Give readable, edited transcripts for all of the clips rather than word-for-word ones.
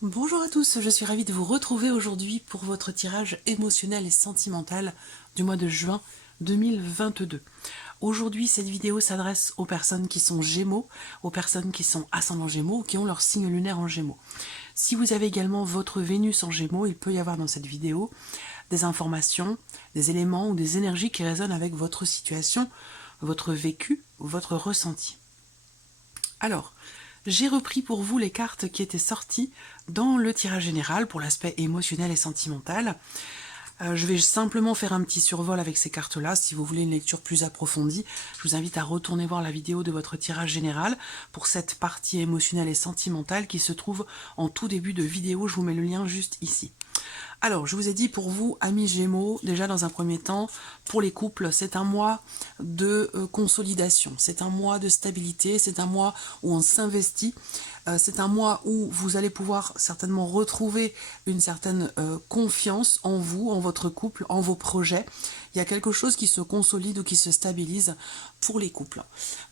Bonjour à tous, je suis ravie de vous retrouver aujourd'hui pour votre tirage émotionnel et sentimental du mois de juin 2022. Aujourd'hui, cette vidéo s'adresse aux personnes qui sont Gémeaux, aux personnes qui sont ascendants Gémeaux ou qui ont leur signe lunaire en Gémeaux. Si vous avez également votre Vénus en Gémeaux, il peut y avoir dans cette vidéo des informations, des éléments ou des énergies qui résonnent avec votre situation, votre vécu, votre ressenti. Alors, j'ai repris pour vous les cartes qui étaient sorties dans le tirage général pour l'aspect émotionnel et sentimental. Je vais simplement faire un petit survol avec ces cartes-là. Si vous voulez une lecture plus approfondie, je vous invite à retourner voir la vidéo de votre tirage général pour cette partie émotionnelle et sentimentale qui se trouve en tout début de vidéo. Je vous mets le lien juste ici. Alors, je vous ai dit pour vous, amis Gémeaux, déjà dans un premier temps, pour les couples, c'est un mois de consolidation, c'est un mois de stabilité, c'est un mois où on s'investit, c'est un mois où vous allez pouvoir certainement retrouver une certaine confiance en vous, en votre couple, en vos projets. Il y a quelque chose qui se consolide ou qui se stabilise pour les couples.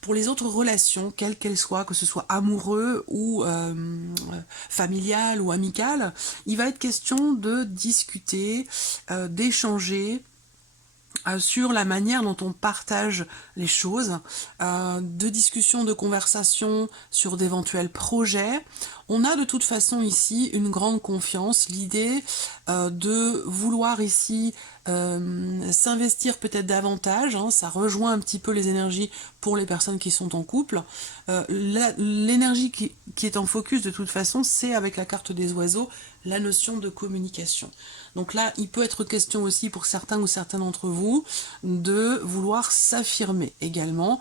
Pour les autres relations, quelles qu'elles soient, que ce soit amoureux ou familial ou amical, il va être question de discuter, d'échanger sur la manière dont on partage les choses, de discussions, de conversations sur d'éventuels projets. On a de toute façon ici une grande confiance, l'idée de vouloir ici s'investir peut-être davantage, hein, ça rejoint un petit peu les énergies pour les personnes qui sont en couple. L'énergie qui est en focus de toute façon, c'est avec la carte des oiseaux, la notion de communication. Donc là, il peut être question aussi pour certains ou certains d'entre vous de vouloir s'affirmer également,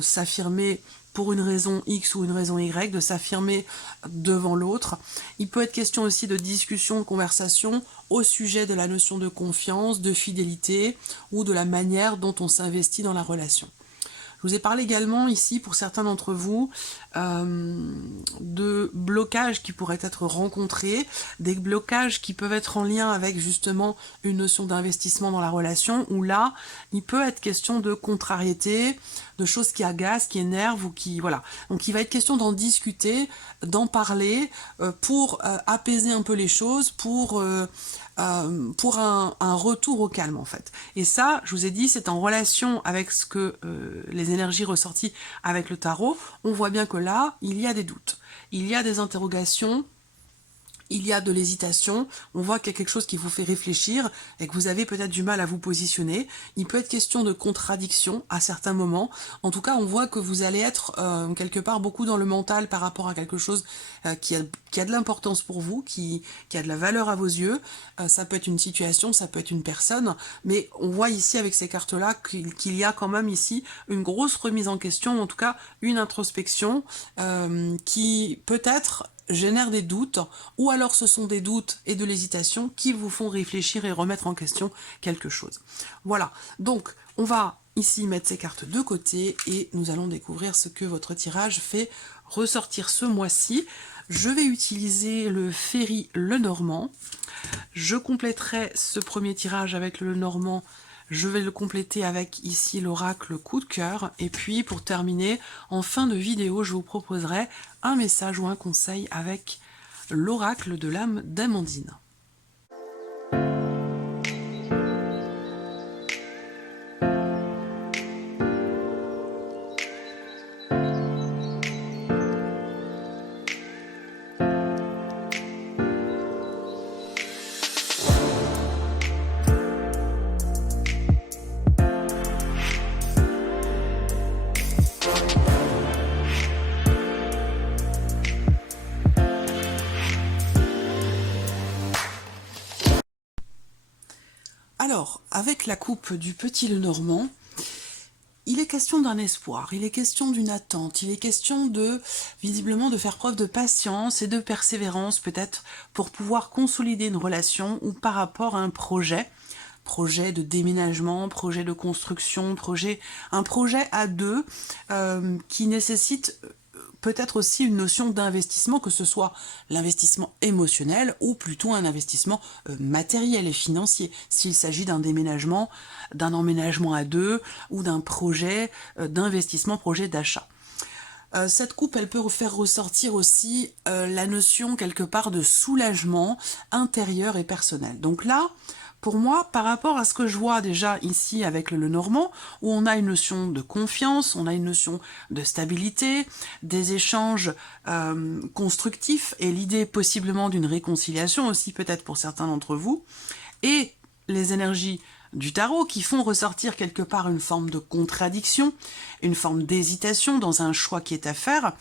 s'affirmer pour une raison X ou une raison Y, de s'affirmer devant l'autre. Il peut être question aussi de discussion, de conversation au sujet de la notion de confiance, de fidélité ou de la manière dont on s'investit dans la relation. Je vous ai parlé également ici, pour certains d'entre vous, de blocages qui pourraient être rencontrés, des blocages qui peuvent être en lien avec justement une notion d'investissement dans la relation, où là, il peut être question de contrariété, de choses qui agacent, qui énervent, ou qui... voilà. Donc il va être question d'en discuter, d'en parler, pour apaiser un peu les choses, pour un retour au calme en fait. Et ça, je vous ai dit, c'est en relation avec ce que les énergies ressorties avec le tarot. On voit bien que là, il y a des doutes, il y a des interrogations, il y a de l'hésitation, on voit qu'il y a quelque chose qui vous fait réfléchir et que vous avez peut-être du mal à vous positionner. Il peut être question de contradiction à certains moments. En tout cas, on voit que vous allez être quelque part beaucoup dans le mental par rapport à quelque chose qui a de l'importance pour vous, qui a de la valeur à vos yeux. Ça peut être une situation, ça peut être une personne, mais on voit ici avec ces cartes-là qu'il y a quand même ici une grosse remise en question, en tout cas une introspection qui peut-être génère des doutes, ou alors ce sont des doutes et de l'hésitation qui vous font réfléchir et remettre en question quelque chose. Voilà, donc on va ici mettre ces cartes de côté et nous allons découvrir ce que votre tirage fait ressortir ce mois-ci. Je vais utiliser le Ferry Lenormand. Je compléterai ce premier tirage avec le Normand. Je vais le compléter avec ici l'oracle coup de cœur. Et puis pour terminer, en fin de vidéo, je vous proposerai un message ou un conseil avec l'oracle de l'âme d'Amandine. Alors, avec la coupe du petit Lenormand, il est question d'un espoir, il est question d'une attente, il est question de, visiblement, de faire preuve de patience et de persévérance peut-être pour pouvoir consolider une relation ou par rapport à un projet de déménagement, projet de construction, un projet à deux qui nécessite peut-être aussi une notion d'investissement, que ce soit l'investissement émotionnel ou plutôt un investissement matériel et financier, s'il s'agit d'un déménagement, d'un emménagement à deux ou d'un projet d'investissement, projet d'achat. Cette coupe, elle peut faire ressortir aussi la notion quelque part de soulagement intérieur et personnel. Donc là, pour moi, par rapport à ce que je vois déjà ici avec le Lenormand, où on a une notion de confiance, on a une notion de stabilité, des échanges constructifs et l'idée possiblement d'une réconciliation aussi peut-être pour certains d'entre vous, et les énergies du tarot qui font ressortir quelque part une forme de contradiction, une forme d'hésitation dans un choix qui est à faire.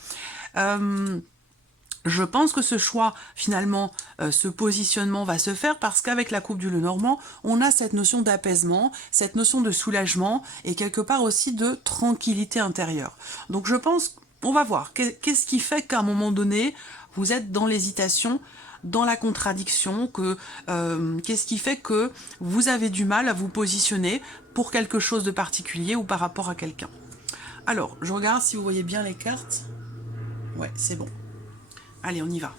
Je pense que ce choix, finalement, ce positionnement va se faire parce qu'avec la coupe du Lenormand, on a cette notion d'apaisement, cette notion de soulagement et quelque part aussi de tranquillité intérieure. Donc je pense, on va voir, qu'est-ce qui fait qu'à un moment donné, vous êtes dans l'hésitation, dans la contradiction, qu'est-ce qui fait que vous avez du mal à vous positionner pour quelque chose de particulier ou par rapport à quelqu'un. Alors, je regarde si vous voyez bien les cartes. Ouais, c'est bon. Allez, on y va.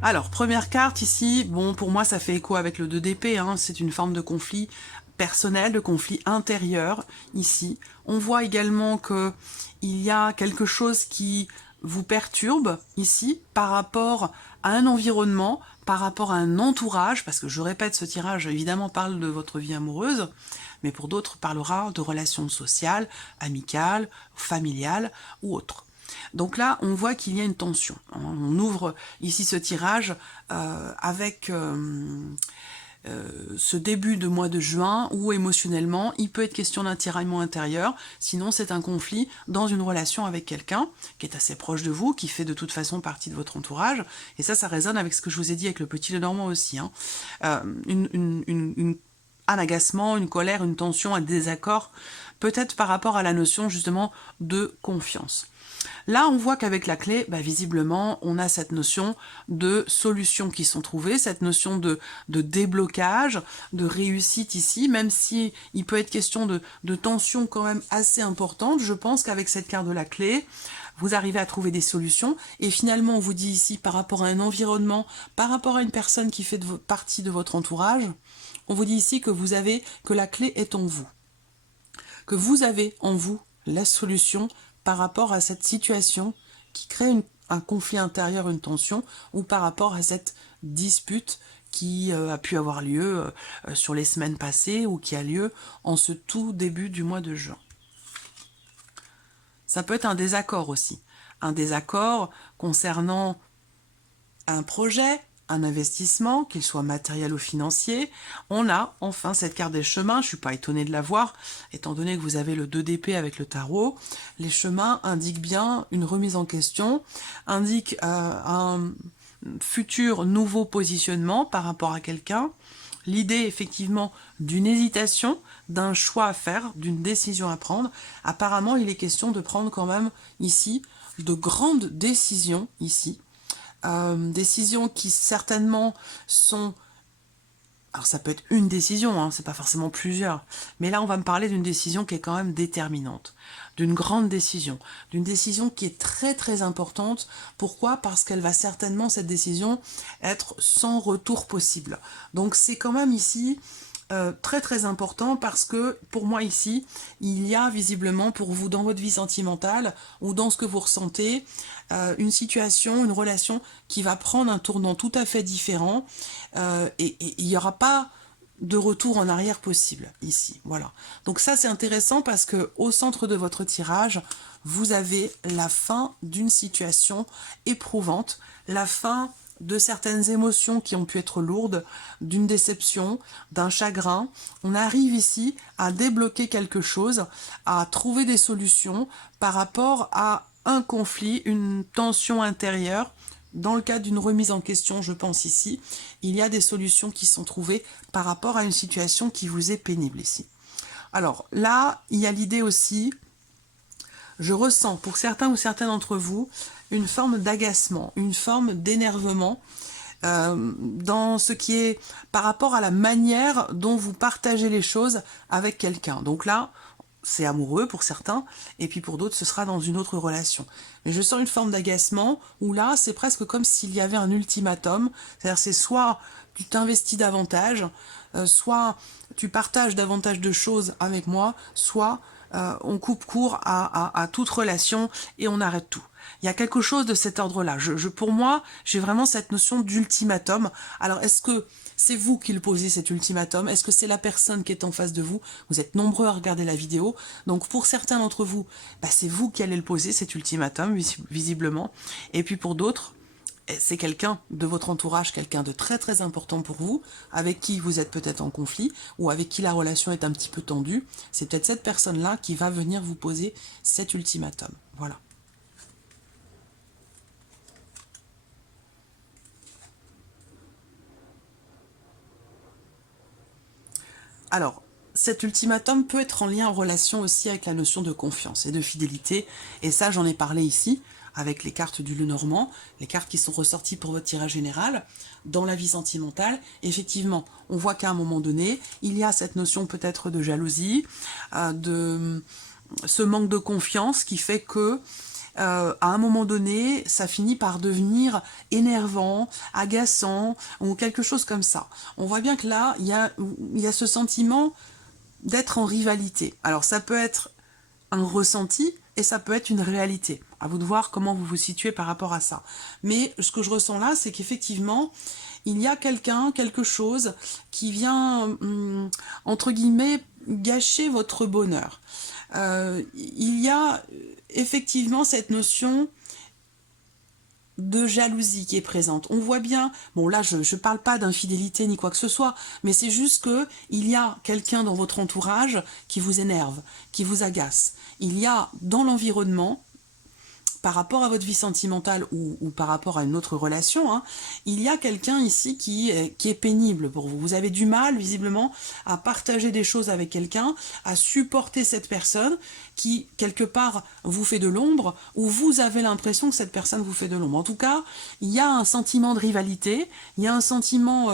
Alors, première carte ici, bon, pour moi, ça fait écho avec le 2 d'épée, hein, c'est une forme de conflit personnel, de conflit intérieur, ici. On voit également que il y a quelque chose qui vous perturbe, ici, par rapport à un environnement, par rapport à un entourage, parce que je répète, ce tirage, évidemment, parle de votre vie amoureuse, mais pour d'autres, parlera de relations sociales, amicales, familiales ou autres. Donc là, on voit qu'il y a une tension. On ouvre ici ce tirage avec ce début de mois de juin où émotionnellement, il peut être question d'un tiraillement intérieur. Sinon, c'est un conflit dans une relation avec quelqu'un qui est assez proche de vous, qui fait de toute façon partie de votre entourage. Et ça résonne avec ce que je vous ai dit avec le petit Lenormand aussi. Hein. Un agacement, une colère, une tension, un désaccord, peut-être par rapport à la notion justement de confiance. Là, on voit qu'avec la clé, visiblement, on a cette notion de solutions qui sont trouvées, cette notion de déblocage, de réussite ici, même si il peut être question de tension quand même assez importante. Je pense qu'avec cette carte de la clé, vous arrivez à trouver des solutions. Et finalement, on vous dit ici, par rapport à un environnement, par rapport à une personne qui fait partie de votre entourage, on vous dit ici que la clé est en vous. Que vous avez en vous la solution par rapport à cette situation qui crée un conflit intérieur, une tension, ou par rapport à cette dispute qui a pu avoir lieu sur les semaines passées ou qui a lieu en ce tout début du mois de juin. Ça peut être un désaccord aussi. Un désaccord concernant un projet, un investissement, qu'il soit matériel ou financier. On a enfin cette carte des chemins, je ne suis pas étonnée de la voir, étant donné que vous avez le 2 d'épée avec le tarot. Les chemins indiquent bien une remise en question, indiquent un futur nouveau positionnement par rapport à quelqu'un. L'idée effectivement d'une hésitation, d'un choix à faire, d'une décision à prendre. Apparemment, il est question de prendre quand même ici de grandes décisions ici. Décisions qui certainement sont... Alors ça peut être une décision, hein, c'est pas forcément plusieurs. Mais là, on va me parler d'une décision qui est quand même déterminante. D'une grande décision. D'une décision qui est très très importante. Pourquoi? Parce qu'elle va certainement, cette décision, être sans retour possible. Donc c'est quand même ici... très très important parce que pour moi ici, il y a visiblement pour vous dans votre vie sentimentale ou dans ce que vous ressentez, une situation, une relation qui va prendre un tournant tout à fait différent et il n'y aura pas de retour en arrière possible ici. Voilà. Donc ça c'est intéressant parce que au centre de votre tirage, vous avez la fin d'une situation éprouvante, la fin de certaines émotions qui ont pu être lourdes, d'une déception, d'un chagrin. On arrive ici à débloquer quelque chose, à trouver des solutions par rapport à un conflit, une tension intérieure. Dans le cadre d'une remise en question, je pense ici, il y a des solutions qui sont trouvées par rapport à une situation qui vous est pénible ici. Alors là, il y a l'idée aussi, je ressens pour certains ou certaines d'entre vous, une forme d'agacement, une forme d'énervement dans ce qui est par rapport à la manière dont vous partagez les choses avec quelqu'un. Donc là, c'est amoureux pour certains, et puis pour d'autres, ce sera dans une autre relation. Mais je sens une forme d'agacement, où là, c'est presque comme s'il y avait un ultimatum, c'est-à-dire c'est soit tu t'investis davantage, soit tu partages davantage de choses avec moi, soit on coupe court à toute relation et on arrête tout. Il y a quelque chose de cet ordre-là. Pour moi, j'ai vraiment cette notion d'ultimatum. Alors, est-ce que c'est vous qui le posez, cet ultimatum? Est-ce que c'est la personne qui est en face de vous? Vous êtes nombreux à regarder la vidéo. Donc, pour certains d'entre vous, bah, c'est vous qui allez le poser, cet ultimatum, visiblement. Et puis pour d'autres, c'est quelqu'un de votre entourage, quelqu'un de très très important pour vous, avec qui vous êtes peut-être en conflit, ou avec qui la relation est un petit peu tendue. C'est peut-être cette personne-là qui va venir vous poser cet ultimatum. Voilà. Alors, cet ultimatum peut être en lien, en relation aussi avec la notion de confiance et de fidélité. Et ça, j'en ai parlé ici, avec les cartes du Lenormand, les cartes qui sont ressorties pour votre tirage général. Dans la vie sentimentale, effectivement, on voit qu'à un moment donné, il y a cette notion peut-être de jalousie, de ce manque de confiance qui fait que à un moment donné, ça finit par devenir énervant, agaçant, ou quelque chose comme ça. On voit bien que là, il y a ce sentiment d'être en rivalité. Alors ça peut être un ressenti et ça peut être une réalité. À vous de voir comment vous vous situez par rapport à ça. Mais ce que je ressens là, c'est qu'effectivement, il y a quelque chose qui vient, entre guillemets, gâcher votre bonheur. Il y a effectivement cette notion de jalousie qui est présente. On voit bien, bon là je parle pas d'infidélité ni quoi que ce soit, mais c'est juste que il y a quelqu'un dans votre entourage qui vous énerve, qui vous agace. Il y a dans l'environnement, par rapport à votre vie sentimentale ou par rapport à une autre relation, hein, il y a quelqu'un ici qui est pénible pour vous. Vous avez du mal, visiblement, à partager des choses avec quelqu'un, à supporter cette personne qui, quelque part, vous fait de l'ombre, ou vous avez l'impression que cette personne vous fait de l'ombre. En tout cas, il y a un sentiment de rivalité, il y a un sentiment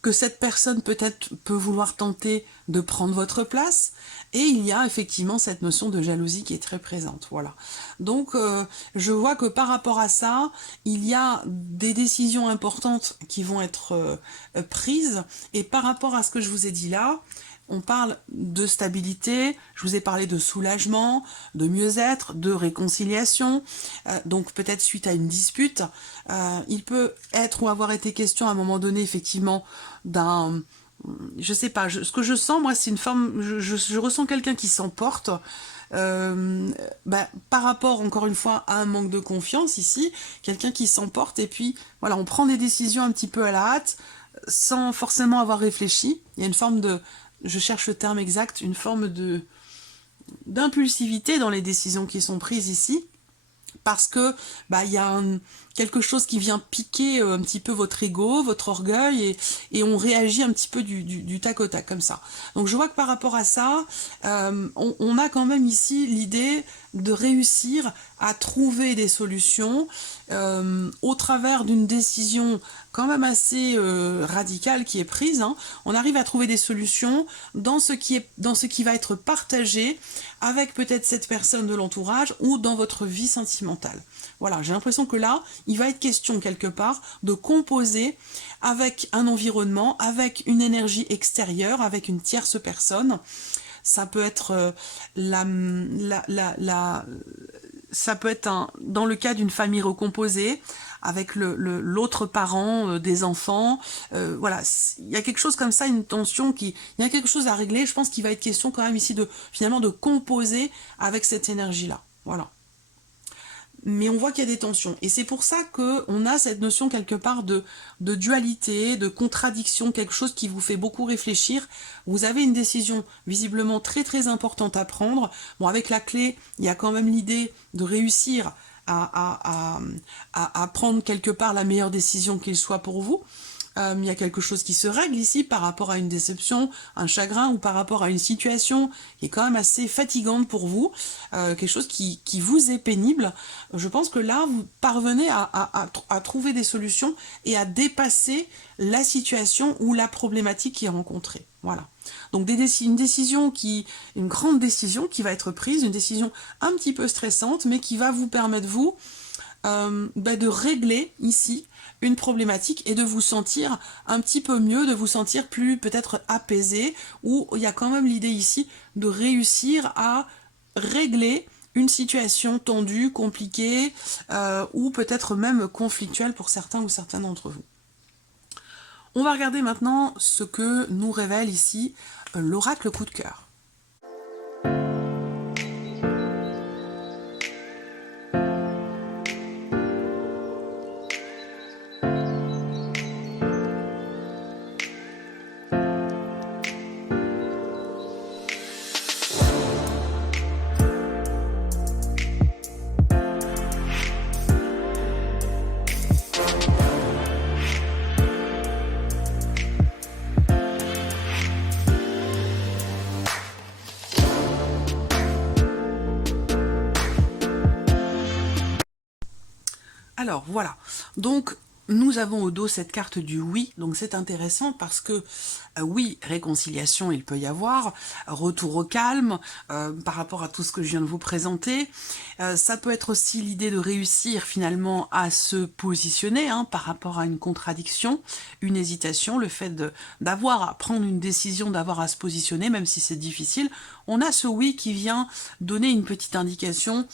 que cette personne peut-être peut vouloir tenter de prendre votre place, et il y a effectivement cette notion de jalousie qui est très présente, voilà. Donc je vois que par rapport à ça, il y a des décisions importantes qui vont être prises, et par rapport à ce que je vous ai dit là, on parle de stabilité, je vous ai parlé de soulagement, de mieux-être, de réconciliation, donc peut-être suite à une dispute. Il peut être ou avoir été question à un moment donné effectivement d'un... Je sais pas, ce que je sens moi c'est une forme, je ressens quelqu'un qui s'emporte par rapport encore une fois à un manque de confiance ici, quelqu'un qui s'emporte et puis voilà, on prend des décisions un petit peu à la hâte sans forcément avoir réfléchi. Il y a une forme de... Je cherche le terme exact, une forme d'impulsivité dans les décisions qui sont prises ici, parce que il y a quelque chose qui vient piquer un petit peu votre ego, votre orgueil, et on réagit un petit peu du tac au tac, comme ça. Donc je vois que par rapport à ça, on a quand même ici l'idée de réussir à trouver des solutions au travers d'une décision quand même assez radicale qui est prise, hein. On arrive à trouver des solutions dans ce qui va être partagé avec peut-être cette personne de l'entourage ou dans votre vie sentimentale. Voilà, j'ai l'impression que là, il va être question quelque part de composer avec un environnement, avec une énergie extérieure, avec une tierce personne. Ça peut être ça peut être dans le cas d'une famille recomposée, avec l'autre parent des enfants. Voilà, il y a quelque chose comme ça, une tension il y a quelque chose à régler. Je pense qu'il va être question quand même ici finalement de composer avec cette énergie-là. Voilà. Mais on voit qu'il y a des tensions. Et c'est pour ça qu'on a cette notion quelque part de dualité, de contradiction, quelque chose qui vous fait beaucoup réfléchir. Vous avez une décision visiblement très très importante à prendre. Bon, avec la clé, il y a quand même l'idée de réussir à prendre quelque part la meilleure décision qu'il soit pour vous. Il y a quelque chose qui se règle ici par rapport à une déception, un chagrin, ou par rapport à une situation qui est quand même assez fatigante pour vous, quelque chose qui vous est pénible. Je pense que là, vous parvenez à trouver des solutions et à dépasser la situation ou la problématique qui est rencontrée. Voilà. Donc une grande décision qui va être prise, une décision un petit peu stressante, mais qui va vous permettre, vous, de régler ici une problématique et de vous sentir un petit peu mieux, de vous sentir plus peut-être apaisé, où il y a quand même l'idée ici de réussir à régler une situation tendue, compliquée, ou peut-être même conflictuelle pour certains ou certaines d'entre vous. On va regarder maintenant ce que nous révèle ici l'oracle coup de cœur. Alors voilà, donc nous avons au dos cette carte du oui, donc c'est intéressant parce que oui, réconciliation il peut y avoir, retour au calme par rapport à tout ce que je viens de vous présenter. Ça peut être aussi l'idée de réussir finalement à se positionner par rapport à une contradiction, une hésitation, le fait d'avoir à prendre une décision, d'avoir à se positionner, même si c'est difficile. On a ce oui qui vient donner une petite indication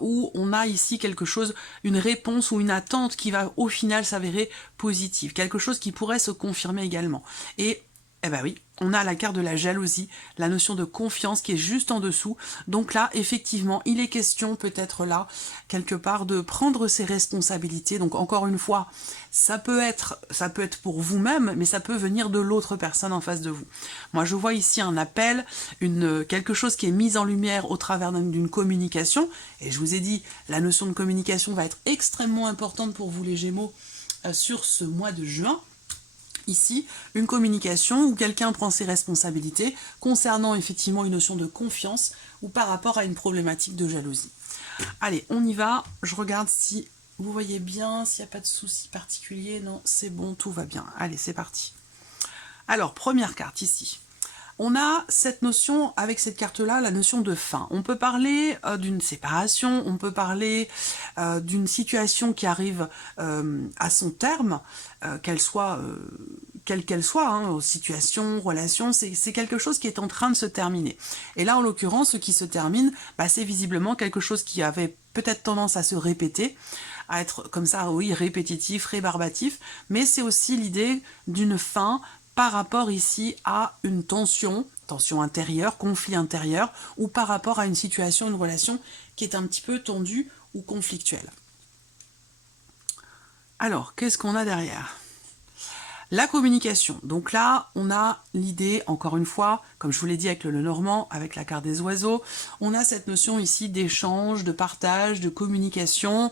où on a ici quelque chose, une réponse ou une attente qui va au final s'avérer positive, quelque chose qui pourrait se confirmer également. Et eh ben oui, on a la carte de la jalousie, la notion de confiance qui est juste en dessous. Donc là, effectivement, il est question peut-être là, quelque part, de prendre ses responsabilités. Donc encore une fois, ça peut être pour vous-même, mais ça peut venir de l'autre personne en face de vous. Moi, je vois ici un appel, quelque chose qui est mis en lumière au travers d'une communication. Et je vous ai dit, la notion de communication va être extrêmement importante pour vous les Gémeaux sur ce mois de juin. Ici, une communication où quelqu'un prend ses responsabilités concernant effectivement une notion de confiance ou par rapport à une problématique de jalousie. Allez, on y va. Je regarde si vous voyez bien, s'il n'y a pas de souci particulier. Non, c'est bon, tout va bien. Allez, c'est parti. Alors, première carte ici. On a cette notion, avec cette carte-là, la notion de fin. On peut parler d'une séparation, on peut parler d'une situation qui arrive à son terme, quelle qu'elle soit, situation, relation, c'est quelque chose qui est en train de se terminer. Et là, en l'occurrence, ce qui se termine, c'est visiblement quelque chose qui avait peut-être tendance à se répéter, à être comme ça, oui, répétitif, rébarbatif, mais c'est aussi l'idée d'une fin par rapport ici à une tension intérieure, conflit intérieur, ou par rapport à une situation, une relation qui est un petit peu tendue ou conflictuelle. Alors, qu'est-ce qu'on a derrière ? La communication. Donc là, on a l'idée, encore une fois, comme je vous l'ai dit avec le Normand, avec la carte des oiseaux, on a cette notion ici d'échange, de partage, de communication,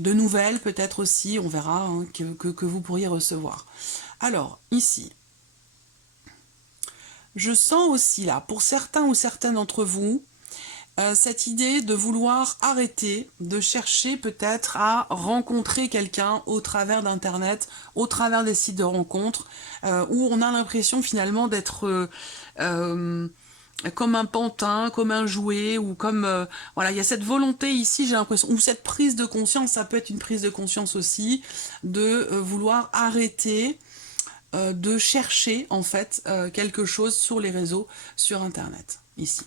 de nouvelles peut-être aussi, on verra, que vous pourriez recevoir. Alors, ici, je sens aussi là, pour certains ou certaines d'entre vous, cette idée de vouloir arrêter, de chercher peut-être à rencontrer quelqu'un au travers d'Internet, au travers des sites de rencontres, où on a l'impression finalement d'être comme un pantin, comme un jouet, ou comme... voilà, il y a cette volonté ici, j'ai l'impression, ou cette prise de conscience, ça peut être une prise de conscience aussi, de vouloir arrêter de chercher en fait quelque chose sur les réseaux, sur Internet, ici.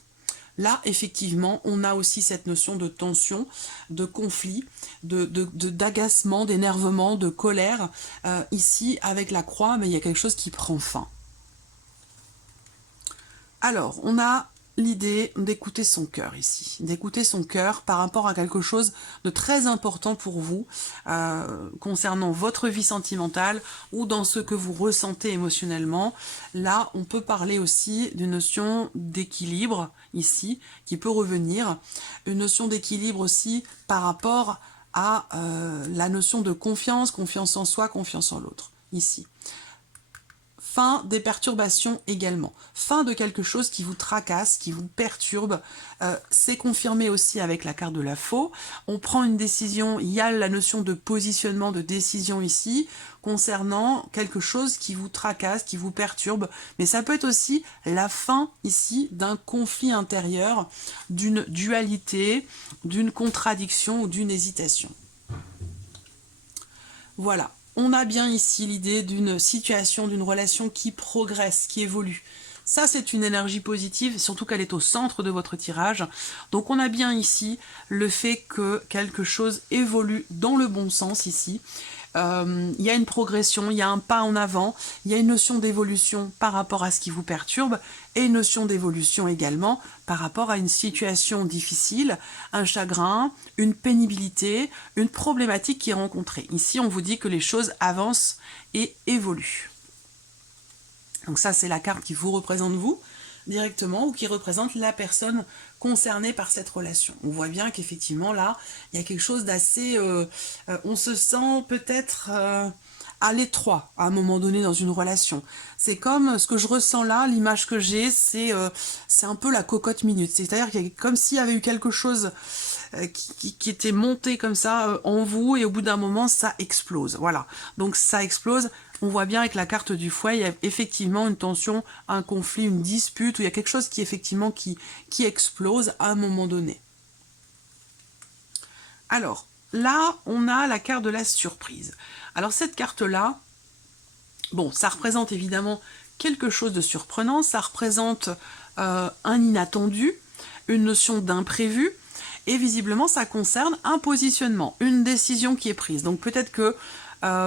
Là, effectivement, on a aussi cette notion de tension, de conflit, d'agacement, d'énervement, de colère, ici avec la croix, mais il y a quelque chose qui prend fin. Alors, on a l'idée d'écouter son cœur ici, d'écouter son cœur par rapport à quelque chose de très important pour vous, concernant votre vie sentimentale ou dans ce que vous ressentez émotionnellement. Là, on peut parler aussi d'une notion d'équilibre ici, qui peut revenir, une notion d'équilibre aussi par rapport à la notion de confiance, confiance en soi, confiance en l'autre, ici. Fin des perturbations également. Fin de quelque chose qui vous tracasse, qui vous perturbe. C'est confirmé aussi avec la carte de la faux. On prend une décision, il y a la notion de positionnement, de décision ici, concernant quelque chose qui vous tracasse, qui vous perturbe. Mais ça peut être aussi la fin ici d'un conflit intérieur, d'une dualité, d'une contradiction ou d'une hésitation. Voilà. on a bien ici l'idée d'une situation, d'une relation qui progresse, qui évolue. Ça, c'est une énergie positive, surtout qu'elle est au centre de votre tirage. Donc on a bien ici le fait que quelque chose évolue dans le bon sens ici. Il y a une progression, il y a un pas en avant, il y a une notion d'évolution par rapport à ce qui vous perturbe et une notion d'évolution également par rapport à une situation difficile, un chagrin, une pénibilité, une problématique qui est rencontrée. Ici, on vous dit que les choses avancent et évoluent. Donc ça, c'est la carte qui vous représente vous directement ou qui représente la personne concernée par cette relation. On voit bien qu'effectivement là, il y a quelque chose d'assez... on se sent peut-être à l'étroit à un moment donné dans une relation. C'est comme ce que je ressens là, l'image que j'ai, c'est un peu la cocotte minute. C'est-à-dire qu'il y a comme s'il y avait eu quelque chose qui était monté comme ça en vous et au bout d'un moment, ça explose. Voilà, donc ça explose. On voit bien avec la carte du fouet, il y a effectivement une tension, un conflit, une dispute, où il y a quelque chose qui effectivement qui explose à un moment donné. Alors, là, on a la carte de la surprise. Alors cette carte-là, bon, ça représente évidemment quelque chose de surprenant, ça représente un inattendu, une notion d'imprévu, et visiblement ça concerne un positionnement, une décision qui est prise. Donc peut-être que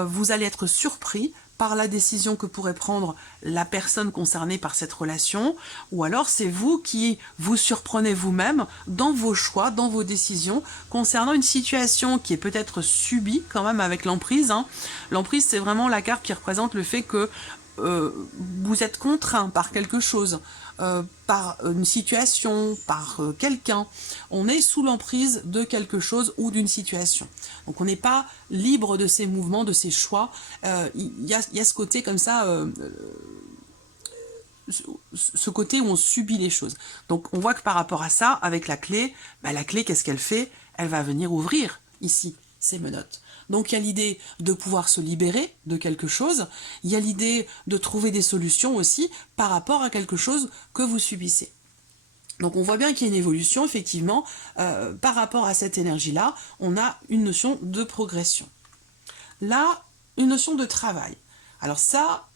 vous allez être surpris par la décision que pourrait prendre la personne concernée par cette relation, ou alors c'est vous qui vous surprenez vous-même dans vos choix, dans vos décisions, concernant une situation qui est peut-être subie quand même avec l'emprise. Hein. L'emprise, c'est vraiment la carte qui représente le fait que vous êtes contraint par quelque chose, par une situation, par quelqu'un. On est sous l'emprise de quelque chose ou d'une situation. Donc on n'est pas libre de ses mouvements, de ses choix. Il y a ce côté comme ça, ce côté où on subit les choses. Donc on voit que par rapport à ça, avec la clé, la clé, qu'est-ce qu'elle fait? Elle va venir ouvrir ici ces menottes. Donc il y a l'idée de pouvoir se libérer de quelque chose, il y a l'idée de trouver des solutions aussi par rapport à quelque chose que vous subissez. Donc on voit bien qu'il y a une évolution, effectivement, par rapport à cette énergie-là, on a une notion de progression. Là, une notion de travail. Alors ça,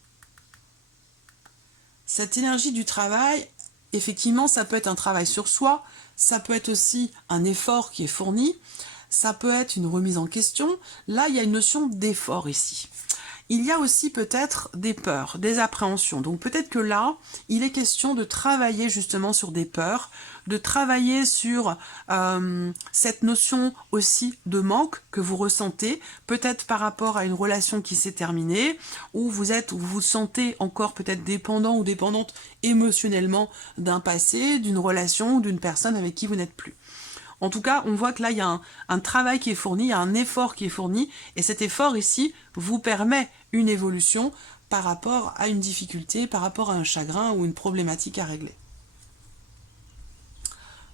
cette énergie du travail, effectivement, ça peut être un travail sur soi, ça peut être aussi un effort qui est fourni, ça peut être une remise en question. Là, il y a une notion d'effort ici. Il y a aussi peut-être des peurs, des appréhensions. Donc peut-être que là, il est question de travailler justement sur des peurs, de travailler sur cette notion aussi de manque que vous ressentez, peut-être par rapport à une relation qui s'est terminée, où vous vous sentez encore peut-être dépendant ou dépendante émotionnellement d'un passé, d'une relation ou d'une personne avec qui vous n'êtes plus. En tout cas, on voit que là, il y a un travail qui est fourni, il y a un effort qui est fourni, et cet effort ici vous permet une évolution par rapport à une difficulté, par rapport à un chagrin ou une problématique à régler.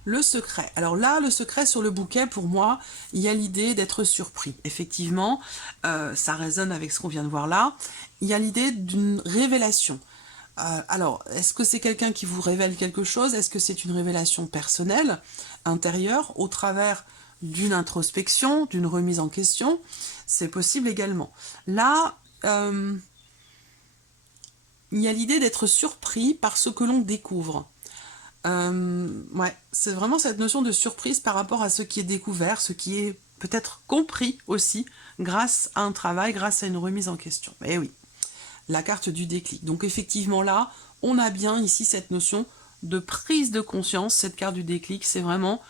Le secret. Alors là, le secret sur le bouquet, pour moi, il y a l'idée d'être surpris. Effectivement, ça résonne avec ce qu'on vient de voir là. Il y a l'idée d'une révélation. Alors, est-ce que c'est quelqu'un qui vous révèle quelque chose? Est-ce que c'est une révélation personnelle, intérieure, au travers d'une introspection, d'une remise en question? C'est possible également. Là, il y a l'idée d'être surpris par ce que l'on découvre. Ouais, c'est vraiment cette notion de surprise par rapport à ce qui est découvert, ce qui est peut-être compris aussi, grâce à un travail, grâce à une remise en question. Eh oui. La carte du déclic. Donc effectivement là, on a bien ici cette notion de prise de conscience. Cette carte du déclic, c'est vraiment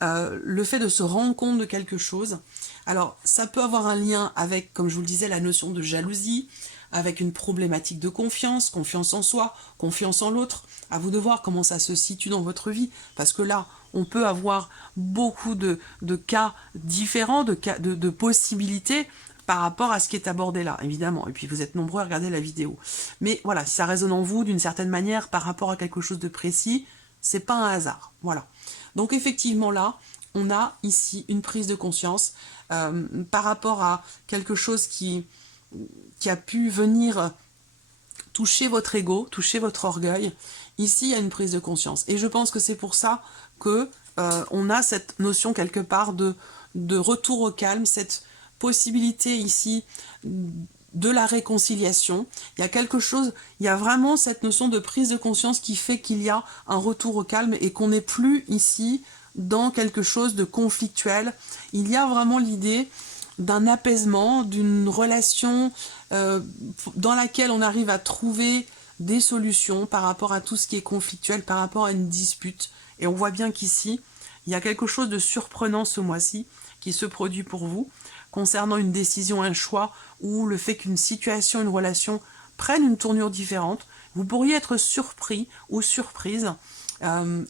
le fait de se rendre compte de quelque chose. Alors ça peut avoir un lien avec, comme je vous le disais, la notion de jalousie, avec une problématique de confiance, confiance en soi, confiance en l'autre. À vous de voir comment ça se situe dans votre vie, parce que là, on peut avoir beaucoup de cas différents, de possibilités, par rapport à ce qui est abordé là, évidemment. Et puis vous êtes nombreux à regarder la vidéo. Mais voilà, si ça résonne en vous d'une certaine manière par rapport à quelque chose de précis, c'est pas un hasard. Voilà. Donc effectivement là, on a ici une prise de conscience par rapport à quelque chose qui a pu venir toucher votre ego, toucher votre orgueil. Ici, il y a une prise de conscience. Et je pense que c'est pour ça que on a cette notion quelque part de retour au calme, cette possibilité ici de la réconciliation. Il y a quelque chose, il y a vraiment cette notion de prise de conscience qui fait qu'il y a un retour au calme et qu'on n'est plus ici dans quelque chose de conflictuel. Il y a vraiment l'idée d'un apaisement, d'une relation dans laquelle on arrive à trouver des solutions par rapport à tout ce qui est conflictuel, par rapport à une dispute. Et on voit bien qu'ici, il y a quelque chose de surprenant ce mois-ci qui se produit pour vous, concernant une décision, un choix, ou le fait qu'une situation, une relation prenne une tournure différente. Vous pourriez être surpris ou surprise.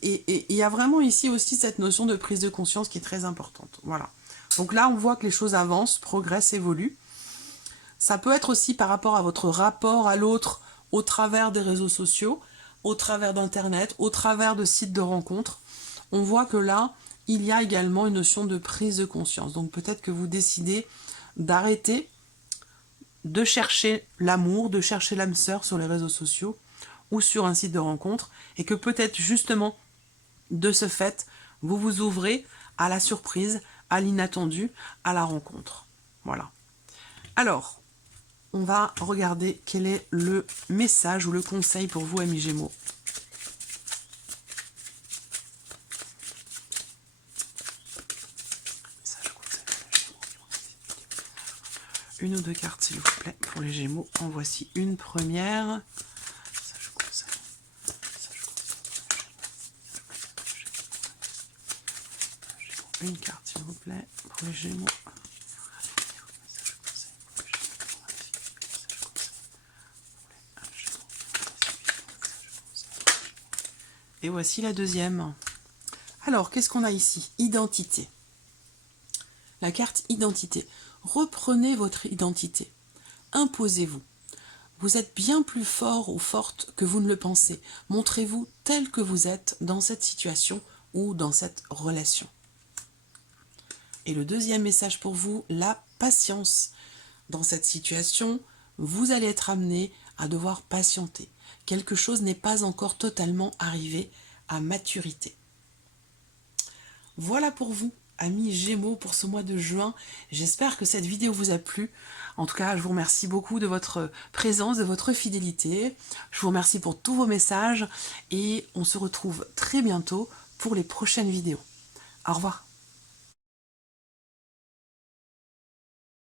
Et il y a vraiment ici aussi cette notion de prise de conscience qui est très importante. Voilà. Donc là, on voit que les choses avancent, progressent, évoluent. Ça peut être aussi par rapport à votre rapport à l'autre au travers des réseaux sociaux, au travers d'Internet, au travers de sites de rencontres. On voit que là, il y a également une notion de prise de conscience. Donc peut-être que vous décidez d'arrêter de chercher l'amour, de chercher l'âme sœur sur les réseaux sociaux ou sur un site de rencontre, et que peut-être justement de ce fait, vous vous ouvrez à la surprise, à l'inattendu, à la rencontre. Voilà. Alors, on va regarder quel est le message ou le conseil pour vous, amis Gémeaux. Une ou deux cartes, s'il vous plaît, pour les Gémeaux. En voici une première. Une carte, s'il vous plaît, pour les Gémeaux. Et voici la deuxième. Alors, qu'est-ce qu'on a ici? Identité. La carte identité. Reprenez votre identité. Imposez-vous. Vous êtes bien plus fort ou forte que vous ne le pensez. Montrez-vous tel que vous êtes dans cette situation ou dans cette relation. Et le deuxième message pour vous, la patience. Dans cette situation, vous allez être amené à devoir patienter. Quelque chose n'est pas encore totalement arrivé à maturité. Voilà pour vous, amis Gémeaux, pour ce mois de juin. J'espère que cette vidéo vous a plu. En tout cas, je vous remercie beaucoup de votre présence, de votre fidélité. Je vous remercie pour tous vos messages et on se retrouve très bientôt pour les prochaines vidéos. Au revoir.